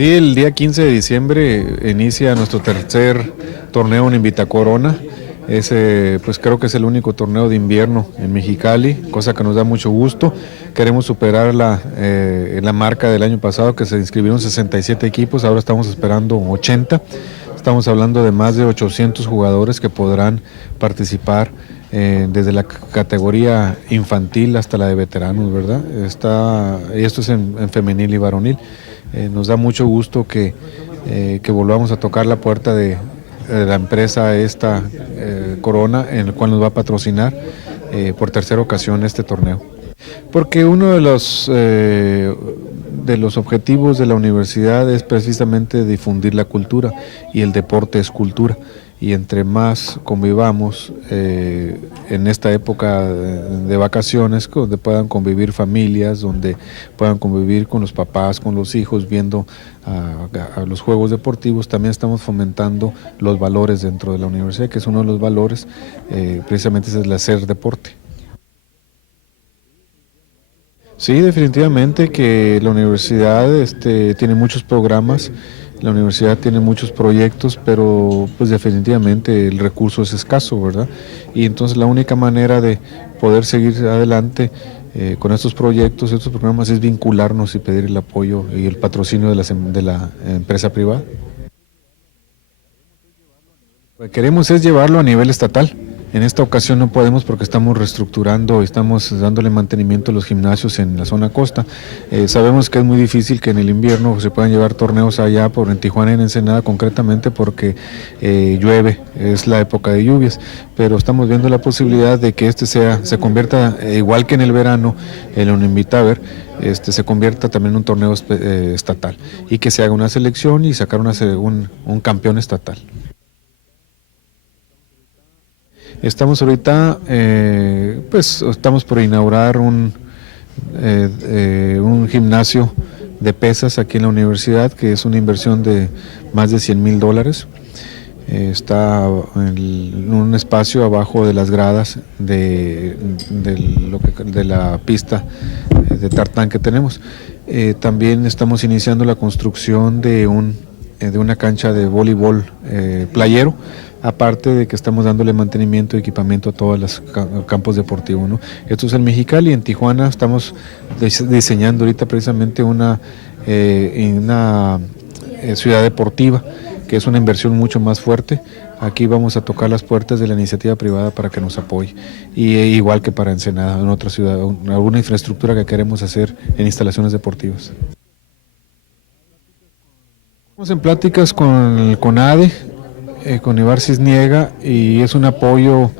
Sí, el día 15 de diciembre inicia nuestro tercer torneo en Invitacorona. Pues creo que es el único torneo de invierno en Mexicali, cosa que nos da mucho gusto. Queremos superar la marca del año pasado, que se inscribieron 67 equipos, ahora estamos esperando 80. Estamos hablando de más de 800 jugadores que podrán participar desde la categoría infantil hasta la de veteranos, ¿verdad? Esto es en femenil y varonil. Nos da mucho gusto que volvamos a tocar la puerta de la empresa Corona, en el cual nos va a patrocinar por tercera ocasión este torneo. Porque uno de los objetivos de la universidad es precisamente difundir la cultura, y el deporte es cultura. Y entre más convivamos en esta época de vacaciones, donde puedan convivir familias, donde puedan convivir con los papás, con los hijos, viendo a los juegos deportivos, también estamos fomentando los valores dentro de la universidad, que es uno de los valores, precisamente es el hacer deporte. Sí, definitivamente que la universidad tiene muchos programas, la universidad tiene muchos proyectos, pero pues definitivamente el recurso es escaso, ¿verdad? Y entonces la única manera de poder seguir adelante con estos proyectos, estos programas, es vincularnos y pedir el apoyo y el patrocinio de la empresa privada. Lo que queremos es llevarlo a nivel estatal. En esta ocasión no podemos porque estamos reestructurando, estamos dándole mantenimiento a los gimnasios en la zona costa. Sabemos que es muy difícil que en el invierno se puedan llevar torneos allá en Tijuana y en Ensenada, concretamente porque llueve, es la época de lluvias, pero estamos viendo la posibilidad de que se convierta, igual que en el verano, en un Invitaver, se convierta también en un torneo estatal, y que se haga una selección y sacar un campeón estatal. Estamos ahorita, estamos por inaugurar un gimnasio de pesas aquí en la universidad, que es una inversión de más de $100,000. Está en un espacio abajo de las gradas de la pista de tartán que tenemos. También estamos iniciando la construcción de una cancha de voleibol playero, aparte de que estamos dándole mantenimiento y equipamiento a todos los campos deportivos, ¿no? Esto es en Mexicali. En Tijuana estamos diseñando ahorita precisamente una ciudad deportiva, que es una inversión mucho más fuerte. Aquí vamos a tocar las puertas de la iniciativa privada para que nos apoye, y igual que para Ensenada, en otra ciudad, alguna infraestructura que queremos hacer en instalaciones deportivas. Estamos en pláticas con el CONADE, con Ibar Cisniega, y es un apoyo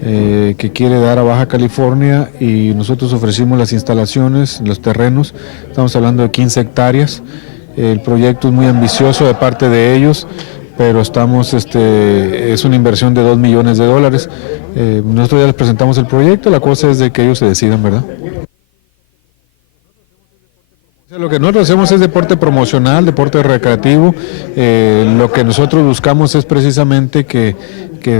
que quiere dar a Baja California, y nosotros ofrecimos las instalaciones, los terrenos. Estamos hablando de 15 hectáreas. El proyecto es muy ambicioso de parte de ellos, pero es una inversión de $2 millones. Nosotros ya les presentamos el proyecto, la cosa es de que ellos se decidan, ¿verdad? Lo que nosotros hacemos es deporte promocional, deporte recreativo. Lo que nosotros buscamos es precisamente que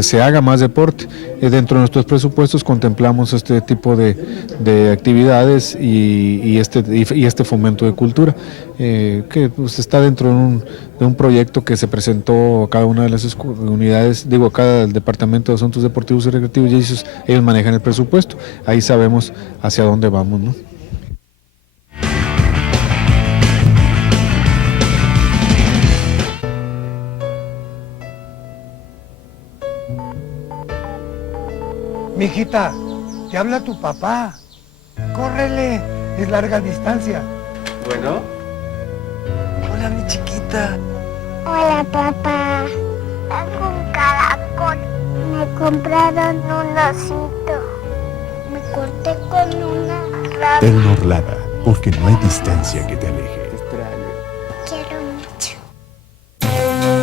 se haga más deporte. Dentro de nuestros presupuestos contemplamos este tipo de actividades y este fomento de cultura, que pues está dentro de un proyecto que se presentó a cada una de las unidades, a cada departamento de asuntos deportivos y recreativos, y ellos manejan el presupuesto. Ahí sabemos hacia dónde vamos, ¿no? Mijita, te habla tu papá. Córrele, es larga distancia. Bueno. Hola, mi chiquita. Hola, papá. Tengo un caracol. Me compraron un osito. Me corté con una rama. El Norlada, porque no hay distancia que te aleje. Quiero mucho.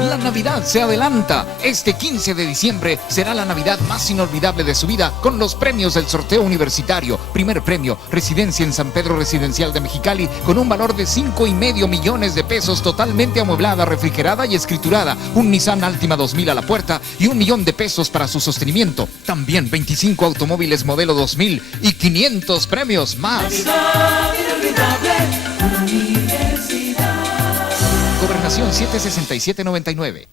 La Navidad se adelanta. Este 15 de diciembre será la Navidad más inolvidable de su vida con los premios del sorteo universitario. Primer premio, residencia en San Pedro Residencial de Mexicali con un valor de $5.5 millones, totalmente amueblada, refrigerada y escriturada. Un Nissan Altima 2000 a la puerta y $1 millón para su sostenimiento. También 25 automóviles modelo 2000 y 500 premios más. Navidad inolvidable, una universidad. Terminación 76799.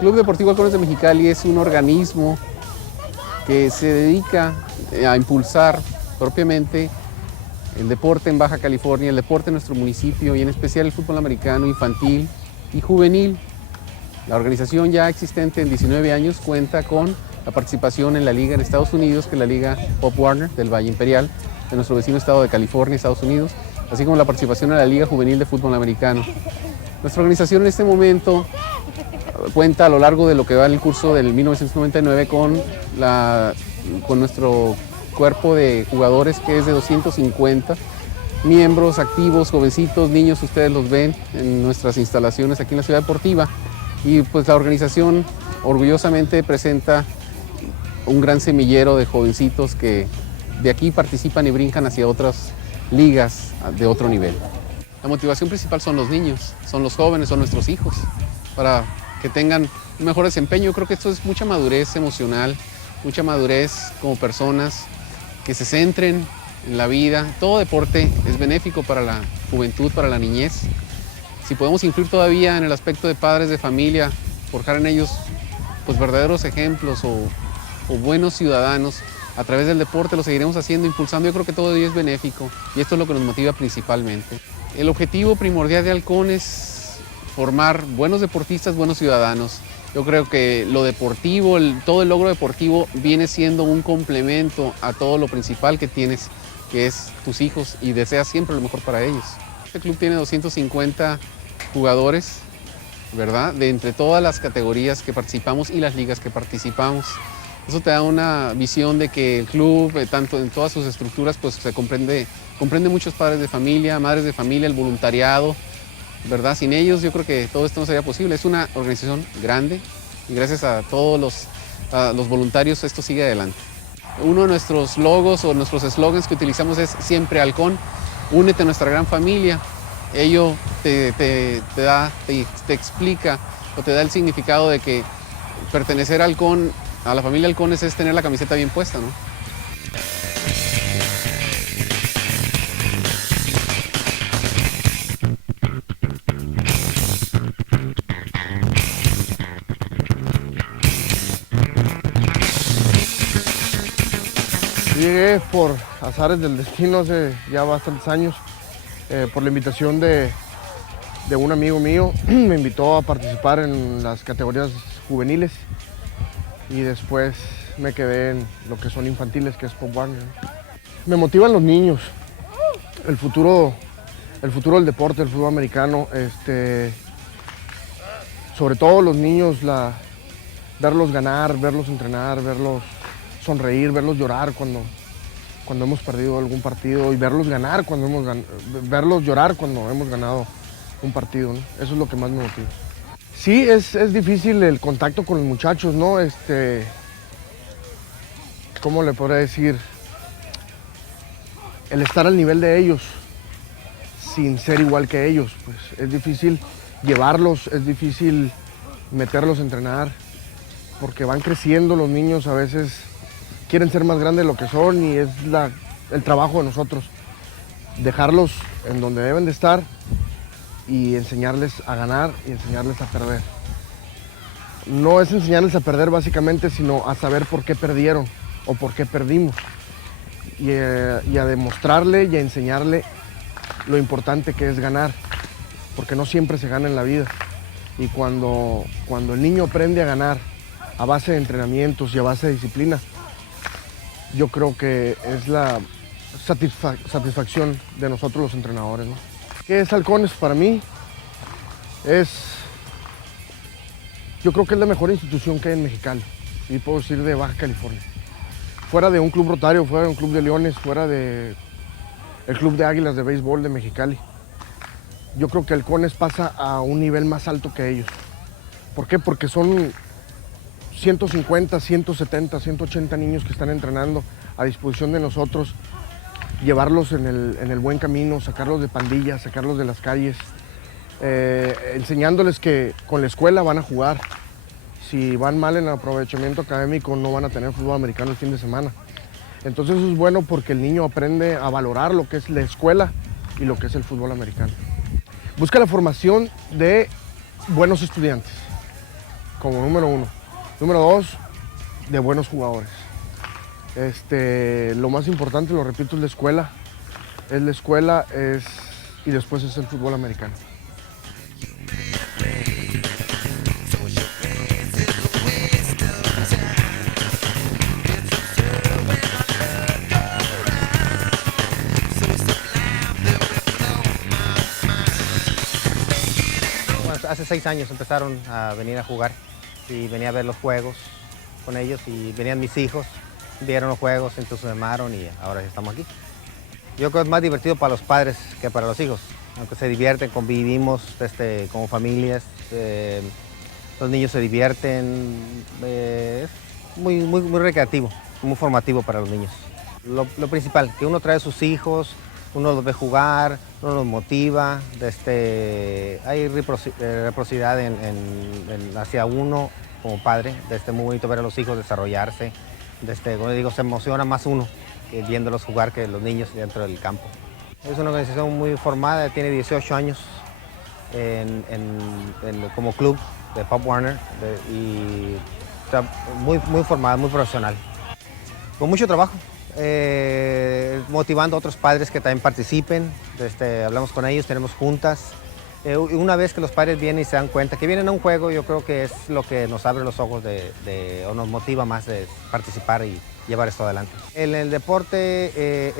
Club Deportivo Halcones de Mexicali es un organismo que se dedica a impulsar propiamente el deporte en Baja California, el deporte en nuestro municipio y en especial el fútbol americano infantil y juvenil. La organización ya existente en 19 años cuenta con la participación en la liga en Estados Unidos, que es la Liga Pop Warner del Valle Imperial, de nuestro vecino estado de California, Estados Unidos, así como la participación en la Liga Juvenil de Fútbol Americano. Nuestra organización en este momento cuenta a lo largo de lo que va en el curso del 1999 con nuestro cuerpo de jugadores, que es de 250 miembros activos, jovencitos, niños. Ustedes los ven en nuestras instalaciones aquí en la Ciudad Deportiva, y pues la organización orgullosamente presenta un gran semillero de jovencitos que de aquí participan y brincan hacia otras ligas de otro nivel. La motivación principal son los niños, son los jóvenes, son nuestros hijos, para que tengan un mejor desempeño. Yo creo que esto es mucha madurez emocional, mucha madurez como personas, que se centren en la vida. Todo deporte es benéfico para la juventud, para la niñez. Si podemos influir todavía en el aspecto de padres de familia, forjar en ellos pues verdaderos ejemplos o buenos ciudadanos, a través del deporte lo seguiremos haciendo, impulsando. Yo creo que todo ello es benéfico y esto es lo que nos motiva principalmente. El objetivo primordial de Halcón es formar buenos deportistas, buenos ciudadanos. Yo creo que lo deportivo, todo el logro deportivo viene siendo un complemento a todo lo principal que tienes, que es tus hijos, y deseas siempre lo mejor para ellos. Este club tiene 250 jugadores, ¿verdad?, de entre todas las categorías que participamos y las ligas que participamos. Eso te da una visión de que el club, tanto en todas sus estructuras, pues se comprende muchos padres de familia, madres de familia, el voluntariado, ¿verdad? Sin ellos yo creo que todo esto no sería posible. Es una organización grande y gracias a todos los voluntarios esto sigue adelante. Uno de nuestros logos o nuestros eslogans que utilizamos es Siempre Halcón, únete a nuestra gran familia. Ello te explica o te da el significado de que pertenecer a Halcón, a la familia Halcones, es tener la camiseta bien puesta, ¿no? Llegué por azares del destino hace ya bastantes años, por la invitación de un amigo mío. Me invitó a participar en las categorías juveniles y después me quedé en lo que son infantiles, que es Pop Warner. Me motivan los niños, el futuro del deporte, el fútbol americano, sobre todo los niños, verlos ganar, verlos entrenar, verlos sonreír, verlos llorar cuando hemos perdido algún partido y verlos ganar verlos llorar cuando hemos ganado un partido, ¿no? Eso es lo que más me motiva. Sí, es difícil el contacto con los muchachos, ¿no? ¿Cómo le podría decir? El estar al nivel de ellos sin ser igual que ellos, pues es difícil llevarlos, es difícil meterlos a entrenar, porque van creciendo los niños, a veces quieren ser más grandes de lo que son y es el trabajo de nosotros, dejarlos en donde deben de estar y enseñarles a ganar y enseñarles a perder. No es enseñarles a perder básicamente, sino a saber por qué perdieron o por qué perdimos y a demostrarle y a enseñarle lo importante que es ganar, porque no siempre se gana en la vida. Y cuando el niño aprende a ganar a base de entrenamientos y a base de disciplina, yo creo que es la satisfacción de nosotros los entrenadores, ¿no? ¿Qué es Halcones para mí? Yo creo que es la mejor institución que hay en Mexicali, y puedo decir de Baja California. Fuera de un club Rotario, fuera de un club de Leones, fuera de el club de Águilas de béisbol de Mexicali, yo creo que Halcones pasa a un nivel más alto que ellos. ¿Por qué? Porque son 150, 170, 180 niños que están entrenando a disposición de nosotros, llevarlos en el buen camino, sacarlos de pandillas, sacarlos de las calles, enseñándoles que con la escuela van a jugar. Si van mal en el aprovechamiento académico, no van a tener fútbol americano el fin de semana. Entonces eso es bueno porque el niño aprende a valorar lo que es la escuela y lo que es el fútbol americano. Busca la formación de buenos estudiantes, como número 1. Número 2, de buenos jugadores. Lo más importante, lo repito, es la escuela. Es la escuela y después es el fútbol americano. Hace 6 años empezaron a venir a jugar y venía a ver los juegos con ellos y venían mis hijos, vieron los juegos, se entusiasmaron y ahora estamos aquí. Yo creo que es más divertido para los padres que para los hijos, aunque se divierten, convivimos como familias, los niños se divierten, es muy recreativo, muy formativo para los niños. Lo principal, que uno trae a sus hijos, uno los ve jugar, uno los motiva, hay reciprocidad hacia uno como padre, muy bonito ver a los hijos desarrollarse, como digo, se emociona más uno viéndolos jugar que los niños dentro del campo. Es una organización muy formada, tiene 18 años como club de Pop Warner y está muy formada, muy profesional, con mucho trabajo. Motivando a otros padres que también participen, hablamos con ellos, tenemos juntas. Una vez que los padres vienen y se dan cuenta que vienen a un juego, yo creo que es lo que nos abre los ojos o nos motiva más de participar y llevar esto adelante. En el deporte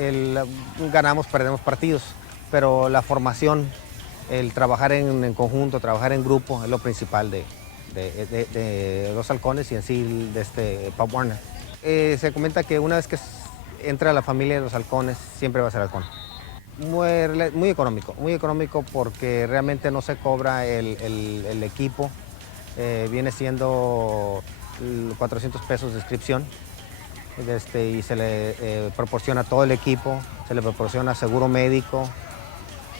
ganamos, perdemos partidos, pero la formación, el trabajar en conjunto, trabajar en grupo es lo principal de los halcones y en sí de Pop Warner. Se comenta que una vez que entra la familia de los halcones, siempre va a ser halcón. Muy económico porque realmente no se cobra el equipo, viene siendo 400 pesos de inscripción y se le proporciona todo el equipo, se le proporciona seguro médico,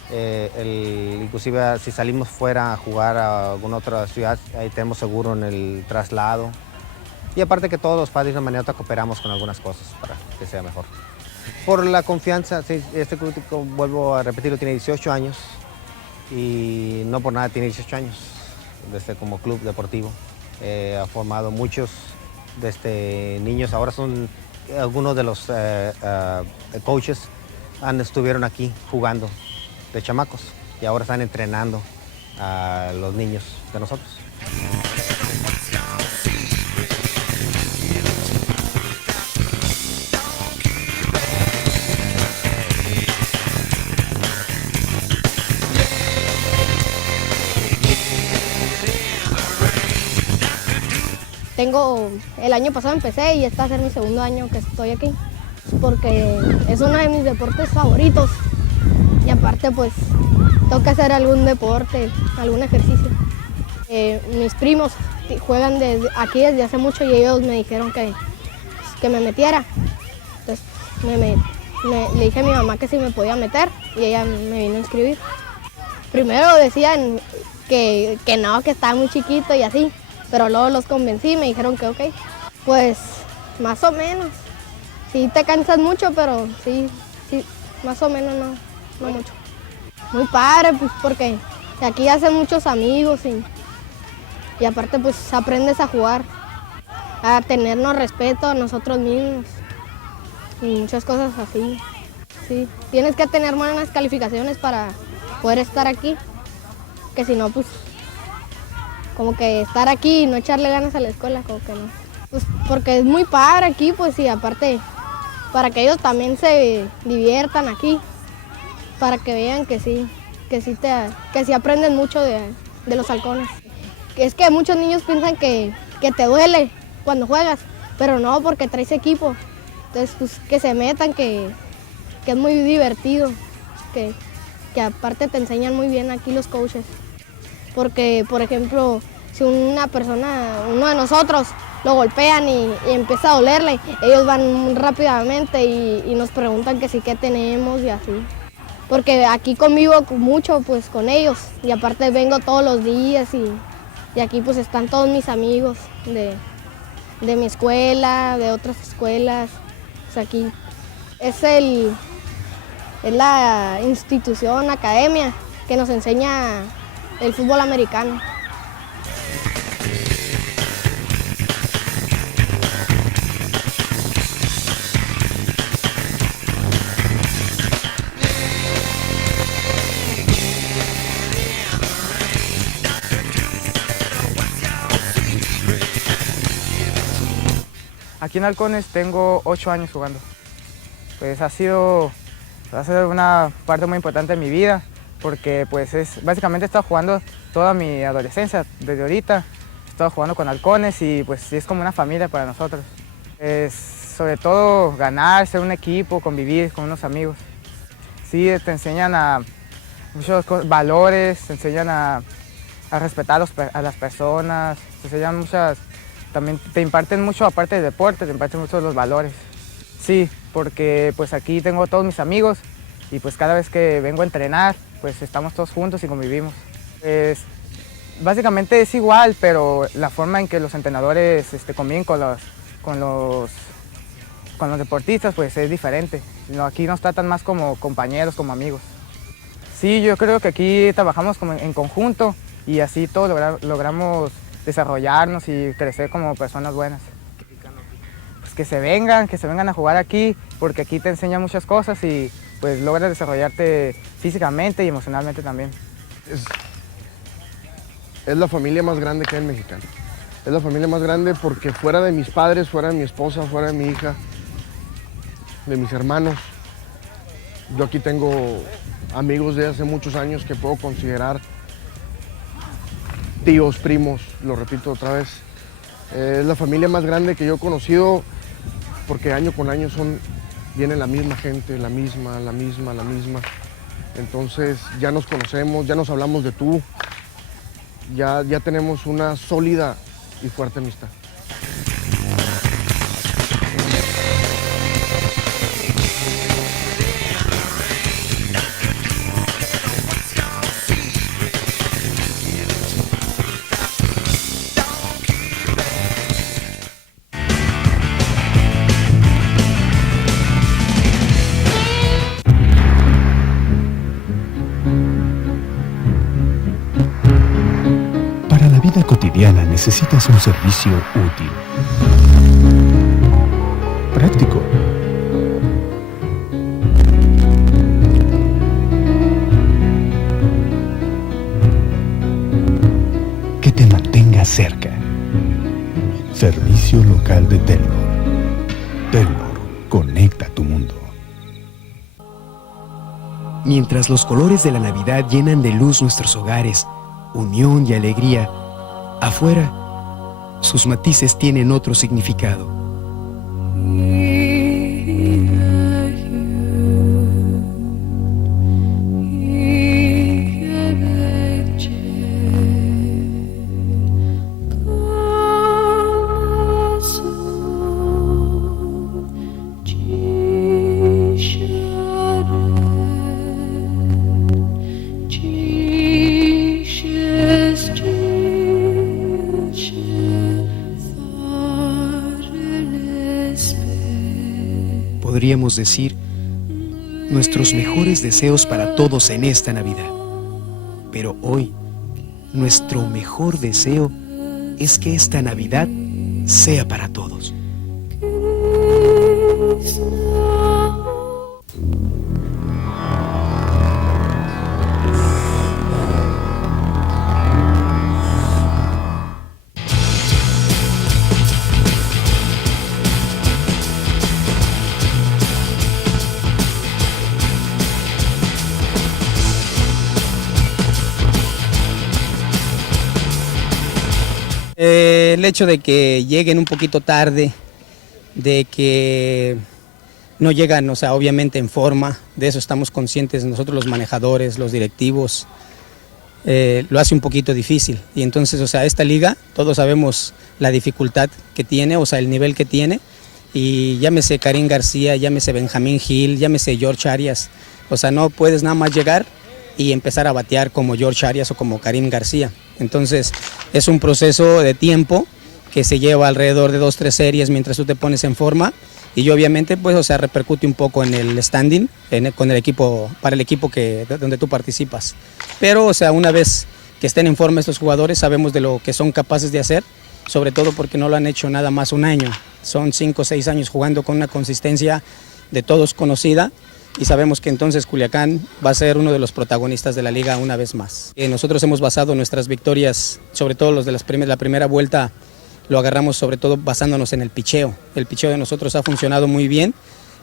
inclusive si salimos fuera a jugar a alguna otra ciudad, ahí tenemos seguro en el traslado. Y aparte que todos los padres de manera cooperamos con algunas cosas para que sea mejor. Por la confianza, sí, este club, vuelvo a repetirlo, tiene 18 años y no por nada tiene 18 años como club deportivo. Ha formado muchos niños, ahora son algunos de los coaches estuvieron aquí jugando de chamacos y ahora están entrenando a los niños de nosotros. El año pasado empecé y este va a ser mi segundo año que estoy aquí, porque es uno de mis deportes favoritos y aparte pues tengo que hacer algún deporte, algún ejercicio. Mis primos juegan aquí desde hace mucho y ellos me dijeron que me metiera, entonces le dije a mi mamá que si me podía meter y ella me vino a inscribir. Primero decían que no, que estaba muy chiquito y así. Pero luego los convencí y me dijeron que ok. Pues más o menos. Sí te cansas mucho, pero sí, más o menos no mucho. Muy padre, pues porque aquí hacen muchos amigos y aparte pues aprendes a jugar, a tenernos respeto a nosotros mismos y muchas cosas así. Sí, tienes que tener buenas calificaciones para poder estar aquí, que si no pues como que estar aquí y no echarle ganas a la escuela, como que no. Pues porque es muy padre aquí, pues y aparte para que ellos también se diviertan aquí, para que vean que sí aprenden mucho de los halcones. Es que muchos niños piensan que te duele cuando juegas, pero no, porque traes equipo. Entonces pues que se metan, que es muy divertido, que aparte te enseñan muy bien aquí los coaches. Porque, por ejemplo, si uno de nosotros lo golpean y empieza a dolerle. Ellos van rápidamente y nos preguntan que sí, qué tenemos y así. Porque aquí convivo mucho pues con ellos y aparte vengo todos los días y aquí pues están todos mis amigos de mi escuela, de otras escuelas. Pues aquí es la institución, academia que nos enseña el fútbol americano. Aquí en Halcones tengo 8 años jugando. Pues ha sido una parte muy importante de mi vida porque pues básicamente he estado jugando toda mi adolescencia. Desde ahorita he estado jugando con Halcones y pues es como una familia para nosotros. Sobre todo ganar, ser un equipo, convivir con unos amigos. Sí, te enseñan a muchos valores, te enseñan a respetar a las personas, te enseñan muchas... También te imparten mucho, aparte del deporte, te imparten mucho los valores. Sí, porque pues aquí tengo todos mis amigos y pues cada vez que vengo a entrenar, pues estamos todos juntos y convivimos. Básicamente es igual, pero la forma en que los entrenadores conviven con los deportistas pues es diferente. Aquí nos tratan más como compañeros, como amigos. Sí, yo creo que aquí trabajamos como en conjunto y así todos logramos desarrollarnos y crecer como personas buenas. Pues que se vengan a jugar aquí, porque aquí te enseñan muchas cosas y pues logras desarrollarte físicamente y emocionalmente también. Es la familia más grande que hay en Mexicali. Es la familia más grande porque fuera de mis padres, fuera de mi esposa, fuera de mi hija, de mis hermanos, yo aquí tengo amigos de hace muchos años que puedo considerar tíos, primos, lo repito otra vez. Es la familia más grande que yo he conocido porque año con año viene la misma gente, la misma. Entonces ya nos conocemos, ya nos hablamos de tú, ya tenemos una sólida y fuerte amistad. Cotidiana necesitas un servicio útil, práctico, que te mantenga cerca. Servicio local de Telnor. Telnor, conecta tu mundo. Mientras los colores de la Navidad llenan de luz nuestros hogares, unión y alegría, afuera, sus matices tienen otro significado. Podríamos decir nuestros mejores deseos para todos en esta Navidad. Pero hoy, nuestro mejor deseo es que esta Navidad sea para todos. El hecho de que lleguen un poquito tarde, de que no llegan, o sea, obviamente en forma, de eso estamos conscientes nosotros los manejadores, los directivos, lo hace un poquito difícil. Y entonces, o sea, esta liga, todos sabemos la dificultad que tiene, o sea, el nivel que tiene. Y llámese Karim García, llámese Benjamín Gil, llámese George Arias. O sea, no puedes nada más llegar y empezar a batear como George Arias o como Karim García. Entonces, es un proceso de tiempo que se lleva alrededor de 2-3 series mientras tú te pones en forma. Y obviamente, pues, o sea, repercute un poco en el standing, con el equipo, para el equipo donde tú participas. Pero, o sea, una vez que estén en forma estos jugadores, sabemos de lo que son capaces de hacer, sobre todo porque no lo han hecho nada más un año. Son 5 o 6 años jugando con una consistencia de todos conocida y sabemos que entonces Culiacán va a ser uno de los protagonistas de la liga una vez más. Nosotros hemos basado nuestras victorias, sobre todo los de la primera vuelta, lo agarramos sobre todo basándonos en el picheo. El picheo de nosotros ha funcionado muy bien.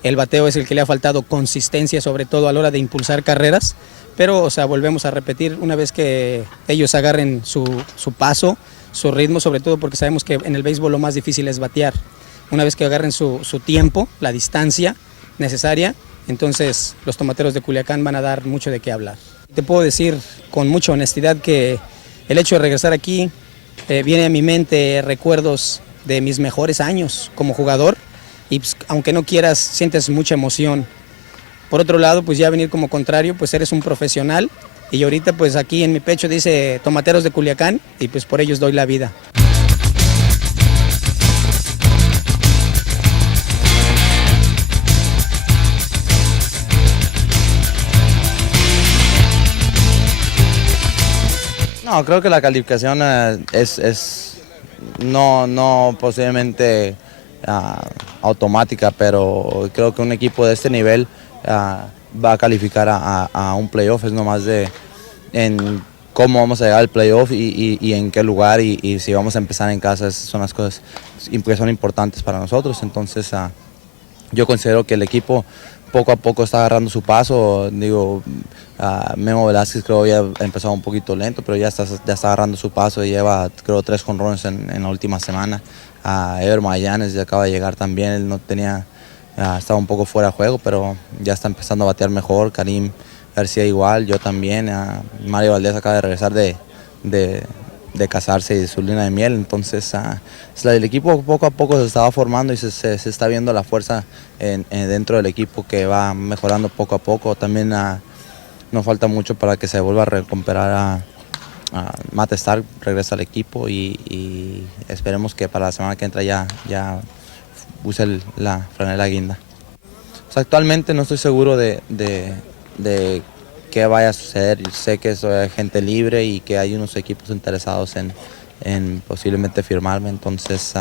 El bateo es el que le ha faltado consistencia, sobre todo a la hora de impulsar carreras. Pero, o sea, volvemos a repetir, una vez que ellos agarren su paso, su ritmo, sobre todo porque sabemos que en el béisbol lo más difícil es batear. Una vez que agarren su tiempo, la distancia necesaria, entonces los tomateros de Culiacán van a dar mucho de qué hablar. Te puedo decir con mucha honestidad que el hecho de regresar aquí viene a mi mente recuerdos de mis mejores años como jugador y pues, aunque no quieras, sientes mucha emoción. Por otro lado, pues ya venir como contrario, pues eres un profesional y ahorita pues aquí en mi pecho dice Tomateros de Culiacán y pues por ellos doy la vida. No, creo que la calificación es no posiblemente automática, pero creo que un equipo de este nivel va a calificar a un playoff. Es nomás en cómo vamos a llegar al playoff y en qué lugar y si vamos a empezar en casa. Esas son las cosas que son importantes para nosotros. Entonces yo considero que el equipo poco a poco está agarrando su paso. Digo, Memo Velázquez creo ya ha empezado un poquito lento, pero ya está agarrando su paso y lleva creo 3 jonrones en la última semana. Ever Magallanes ya acaba de llegar también, él no tenía, estaba un poco fuera de juego, pero ya está empezando a batear mejor. Karim García igual, yo también. Mario Valdés acaba de regresar de casarse y de su luna de miel, entonces el equipo poco a poco se estaba formando y se está viendo la fuerza dentro del equipo que va mejorando poco a poco. También no falta mucho para que se vuelva a recuperar Matt Stark, regresa al equipo y esperemos que para la semana que entra ya use la franela guinda. O sea, actualmente no estoy seguro de qué vaya a suceder. Sé que soy gente libre y que hay unos equipos interesados en posiblemente firmarme, entonces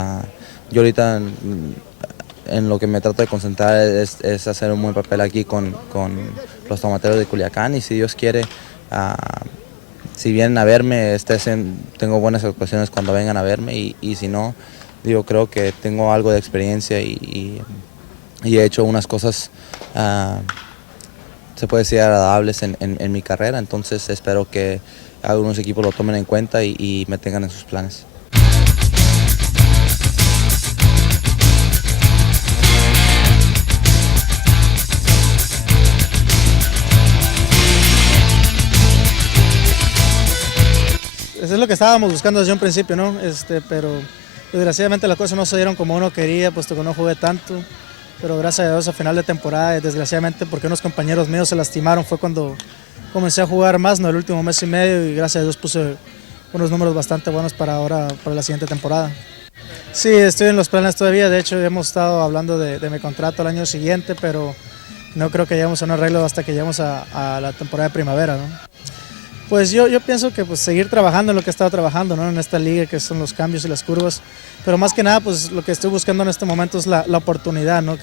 yo ahorita en lo que me trato de concentrar es hacer un buen papel aquí con los Tomateros de Culiacán y si Dios quiere, si vienen a verme, tengo buenas ocasiones cuando vengan a verme y si no, digo, creo que tengo algo de experiencia y he hecho unas cosas se puede decir agradables en mi carrera, entonces espero que algunos equipos lo tomen en cuenta y me tengan en sus planes. Eso es lo que estábamos buscando desde un principio, ¿no? Pero desgraciadamente las cosas no se dieron como uno quería, puesto que no jugué tanto. Pero gracias a Dios a final de temporada, desgraciadamente porque unos compañeros míos se lastimaron, fue cuando comencé a jugar más, ¿no? El último mes y medio, y gracias a Dios puse unos números bastante buenos para ahora, para la siguiente temporada. Sí, estoy en los planes todavía, de hecho hemos estado hablando de mi contrato el año siguiente, pero no creo que lleguemos a un arreglo hasta que lleguemos a la temporada de primavera, ¿no? Pues yo pienso que pues, seguir trabajando en lo que he estado trabajando, ¿no? En esta liga, que son los cambios y las curvas, pero más que nada pues lo que estoy buscando en este momento es la oportunidad, ¿no?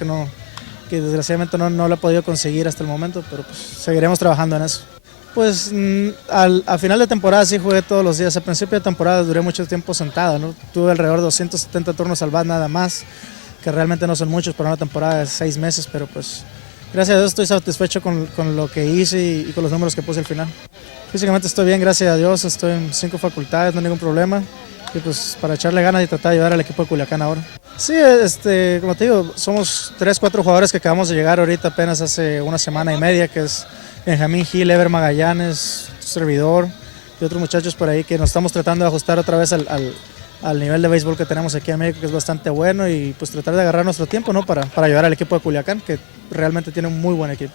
Que desgraciadamente no la he podido conseguir hasta el momento, pero pues seguiremos trabajando en eso. Pues a final de temporada sí jugué todos los días. Al principio de temporada duré mucho tiempo sentado, ¿no? Tuve alrededor de 270 turnos al bat nada más, que realmente no son muchos para una temporada de 6 meses, pero pues gracias a Dios estoy satisfecho con lo que hice y con los números que puse al final. Físicamente estoy bien, gracias a Dios, estoy en 5 facultades, no hay ningún problema. Y pues para echarle ganas y tratar de ayudar al equipo de Culiacán ahora. Sí, como te digo, somos 3-4 jugadores que acabamos de llegar ahorita apenas hace una semana y media, que es Benjamín Gil, Ever Magallanes, servidor, otros muchachos por ahí que nos estamos tratando de ajustar otra vez al nivel de béisbol que tenemos aquí en México, que es bastante bueno, y pues tratar de agarrar nuestro tiempo, ¿no? para ayudar al equipo de Culiacán, que realmente tiene un muy buen equipo.